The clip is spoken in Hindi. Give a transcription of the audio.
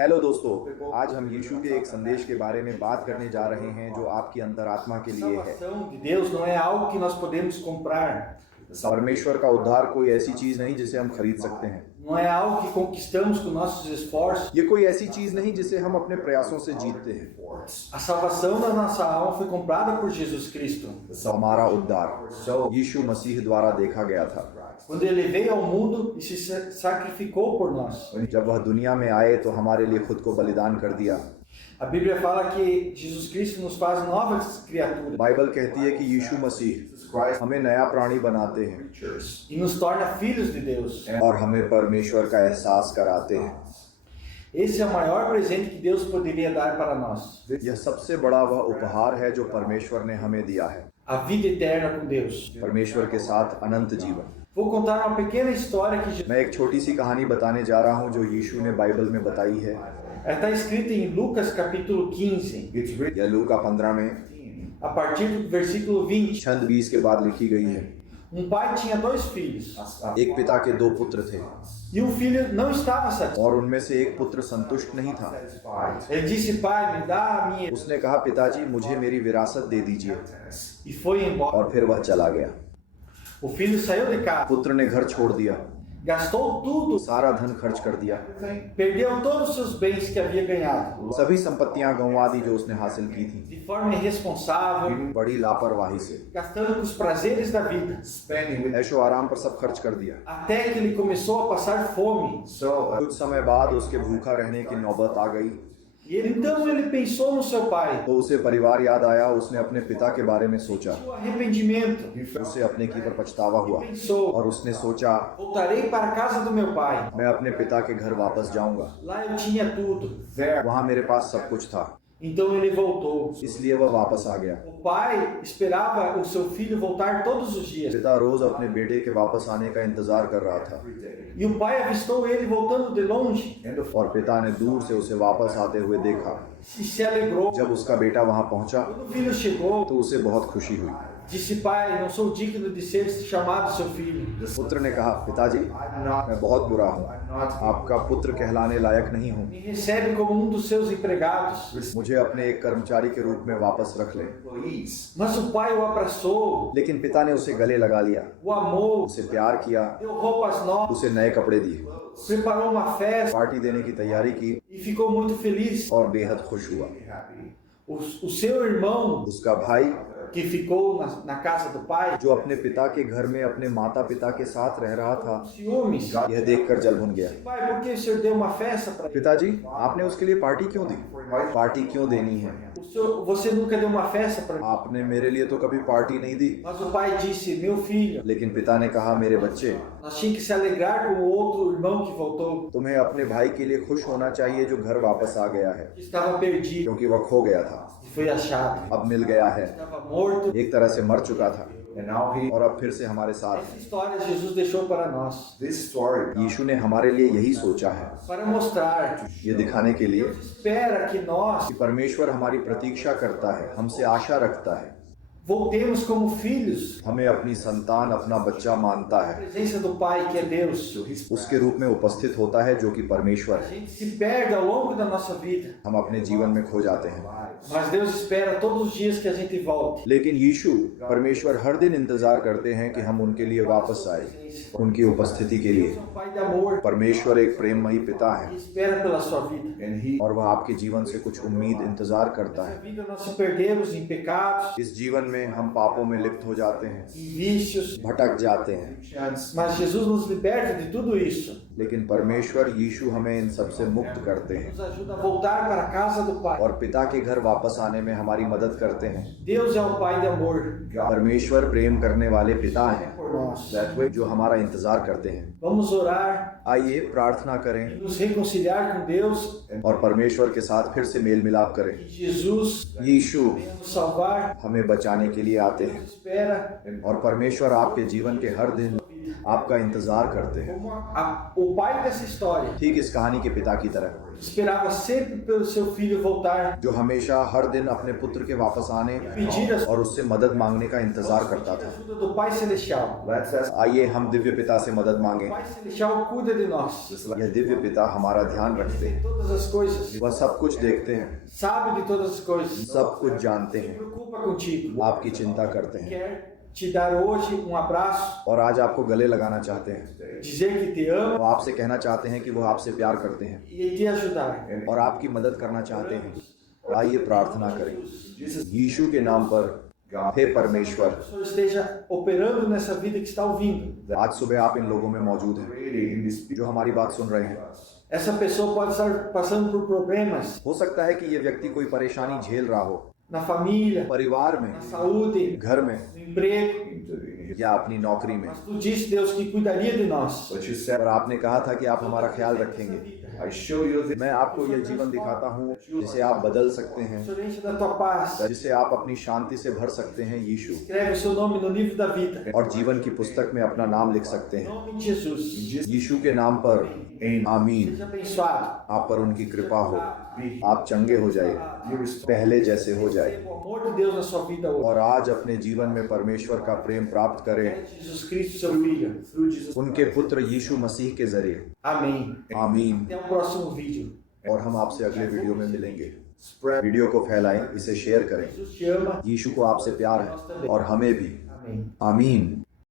हेलो दोस्तों, आज हम यीशु के एक संदेश के बारे में बात करने जा रहे हैं जो आपकी अंतरात्मा के लिए है। salvação de Deus não é algo que nós podemos comprar, परमेश्वर का उद्धार कोई ऐसी चीज नहीं जिसे हम खरीद सकते हैं। não é algo que conquistamos com nossos esforços. ये कोई ऐसी चीज नहीं जिसे हम अपने प्रयासों से जीतते हैं। A salvação da nossa alma foi comprada por Jesus Cristo. हमारा उद्धार यीशु मसीह द्वारा देखा गया था। Quando ele veio ao mundo e se sacrificou por nós. जब वह दुनिया में आए तो हमारे लिए खुद को बलिदान कर दिया। A Bíblia fala que Jesus Cristo nos faz novas criaturas Bible कहती है कि यीशु मसीह हमें नया प्राणी बनाते हैं e nos torna filhos de Deus. और हमें परमेश्वर का एहसास कराते हैं। Esse é o maior presente que Deus poderia dar para nós. यह सबसे बड़ा वह उपहार है जो परमेश्वर ने हमें दिया है, A vida eterna com Deus. परमेश्वर के साथ अनंत जीवन। Vou contar uma pequena história que मैं एक छोटी सी कहानी बताने जा रहा हूँ जो यीशु ने बाइबल में बताई है। ela está escrita em Lucas capítulo 15, यह लूका 15 में a partir do versículo 20. छंद 20 के बाद लिखी गई है। Pai tinha 2 filhos एक पिता के 2 पुत्र थे e filho não estava satisfeito. और उनमें से एक पुत्र संतुष्ट नहीं था। Ele disse: Pai, me dá a minha. उसने कहा, पिताजी मुझे मेरी विरासत दे दीजिए, E foi embora. और फिर वह चला गया। O filho saiu de casa, पुत्र ने घर छोड़ दिया, gastou tudo, सारा धन खर्च कर दिया, perdeu todos os seus bens que havia ganhado सभी संपत्तियां गंवा दी जो उसने हासिल की थी, de forma irresponsável, बड़ी लापरवाही से। gastando com os prazeres da vida, ऐशो आराम पर सब खर्च कर दिया। até que ele começou a passar fome. कुछ समय बाद उसके भूखा रहने की नौबत आ गई E então ele pensou no seu pai, तो उसे परिवार याद आया। उसने अपने पिता के बारे में सोचा, o arrependimento. उसे अपने की पर पछतावा हुआ Pensou: और उसने सोचा, voltarei para a casa do meu pai. मैं अपने पिता के घर वापस जाऊंगा, Lá eu tinha tudo. वहां मेरे पास सब कुछ था। Então ele voltou. इसलिए वह वापस आ गया। O pai esperava o seu filho voltar todos os dias. पिता रोज अपने बेटे के वापस आने का इंतजार कर रहा था E o pai avistou ele voltando de longe और पिता ने दूर से उसे वापस आते हुए देखा। e se alegrou. जब उसका बेटा वहां पहुंचा Quando o filho chegou, तो उसे बहुत खुशी हुई। disse: Pai, não sou digno de ser chamado seu filho. पुत्र ने कहा, पिताजी मैं बहुत बुरा हूँ, आपका पुत्र कहलाने लायक नहीं हूँ, Me recebe como um dos seus empregados. मुझे अपने एक कर्मचारी के रूप में वापस रख ले। Mas o pai o abraçou, लेकिन पिता ने उसे गले लगा लिया, o amou, उसे प्यार किया, deu roupas novas, उसे नए कपड़े दिए, preparou uma festa पार्टी देने की तैयारी की e ficou muito feliz. और बेहद खुश हुआ। O seu irmão, उसका भाई que ficou na casa do pai, जो अपने पिता के घर में अपने माता पिता के साथ रह रहा था, ciúmes. यह देखकर जल भुन गया। Pai, por que o senhor deu uma festa para ele? पिताजी आपने उसके लिए पार्टी क्यों दी? पार्टी क्यों देनी है? Você nunca deu uma festa para ele. आपने मेरे लिए तो कभी पार्टी नहीं दी। Mas o pai disse: Meu filho, लेकिन पिता ने कहा, मेरे बच्चे nós tínhamos que se alegrar com o outro irmão que voltou, तुम्हें अपने भाई के लिए खुश होना चाहिए जो घर वापस आ गया है, que estava perdido क्योंकि वह खो गया था, e foi achado. अब मिल गया है, Estava morto. एक तरह से मर चुका था और अब फिर से हमारे साथ Essa história Jesus deixou para nós, है। यीशु ने हमारे लिए यही सोचा है, para mostrar ये दिखाने के लिए Deus espera que nós कि परमेश्वर हमारी प्रतीक्षा करता है, हमसे आशा रखता है, voltemos como filhos हमें अपनी संतान अपना बच्चा मानता à है, presença do Pai que é Deus. उसके रूप में उपस्थित होता है जो कि परमेश्वर A है। gente se perde ao longo da nossa vida, हम अपने जीवन में खो जाते हैं, mas Deus espera todos os dias que a gente volte. लेकिन यीशु परमेश्वर हर दिन इंतजार करते हैं कि हम उनके लिए वापस आए, उनकी उपस्थिति के लिए। Deus é um Pai de amor परमेश्वर एक प्रेममयी पिता है que espera pela sua vida. और वह आपके जीवन से कुछ उम्मीद इंतजार करता Na है। vida nós se perdemos em pecados, इस जीवन में हम पापों में लिप्त हो जाते हैं, em vícios, भटक जाते हैं, mas Jesus nos liberta de tudo isso. लेकिन परमेश्वर यीशु हमें इन सब से मुक्त करते हैं Nos ajuda a voltar para a casa do Pai. और पिता के घर वापस आने में हमारी मदद करते हैं। Deus é um Pai de amor परमेश्वर प्रेम करने वाले पिता हैं por nós. जो हमारा इंतजार करते हैं। Vamos orar, आइए प्रार्थना करें nos reconciliar com Deus, और परमेश्वर के साथ फिर से मेल मिलाप करें। que Jesus यीशु venha nos salvar, हमें बचाने के लिए आते हैं espera और परमेश्वर आपके जीवन के हर दिन vida. आपका इंतजार करते हैं, Como o pai dessa história ठीक इस कहानी के पिता की तरह, esperava sempre pelo seu filho voltar, जो हमेशा हर दिन अपने पुत्र के वापस आने pedir a और उससे मदद मांगने का इंतजार करता था। ajuda do Pai Celestial. आइए हम दिव्य पिता से मदद मांगे। O Pai Celestial cuida de nós, यह दिव्य पिता हमारा ध्यान रखते de हैं, todas as coisas, वह सब कुछ देखते हैं, sabe de todas as coisas, सब कुछ जानते se हैं, preocupa contigo, आपकी चिंता करते हैं quer te dar hoje abraço, और आज आपको गले लगाना चाहते हैं। dizer que te ama वो आपसे कहना चाहते हैं कि वो आपसे प्यार करते हैं e te ajudar. और आपकी मदद करना चाहते हैं। आइए प्रार्थना करें। यीशु के नाम पर, हे परमेश्वर, Que o Senhor esteja operando nessa vida que está ouvindo. आज सुबह आप इन लोगों में मौजूद हैं जो हमारी बात सुन रहे हैं। Essa pessoa pode estar passando por problemas हो सकता है कि ये व्यक्ति कोई परेशानी झेल रहा हो, na família, परिवार में, na saúde, घर में no emprego, या अपनी नौकरी में। mas tu disse, Deus, que cuidaria de nós. और आपने कहा था कि आप हमारा ख्याल रखेंगे। मैं आपको यह जीवन दिखाता हूँ जिसे आप बदल सकते हैं, O Senhor enche da tua paz. जिसे आप अपनी शांति से भर सकते हैं, यीशु, Escreve o seu nome no livro da vida. और जीवन की पुस्तक में अपना नाम लिख सकते Em हैं। nome de Jesus. यीशु के नाम पर आमीन। Seja abençoado. आप पर उनकी कृपा हो, आप चंगे हो जाए, पहले जैसे हो जाए, Receba o amor de Deus na sua vida hoje. और आज अपने जीवन में परमेश्वर का प्रेम प्राप्त करें Jesus Cristo, seu Filho. उनके पुत्र यीशु मसीह के जरिए। Amém. आमीन। Até o próximo vídeo. और हम आपसे अगले वीडियो में मिलेंगे। वीडियो को फैलाएं, इसे शेयर करें। Jesus te ama. यीशु को आपसे प्यार है और हमें भी। Amém. आमीन।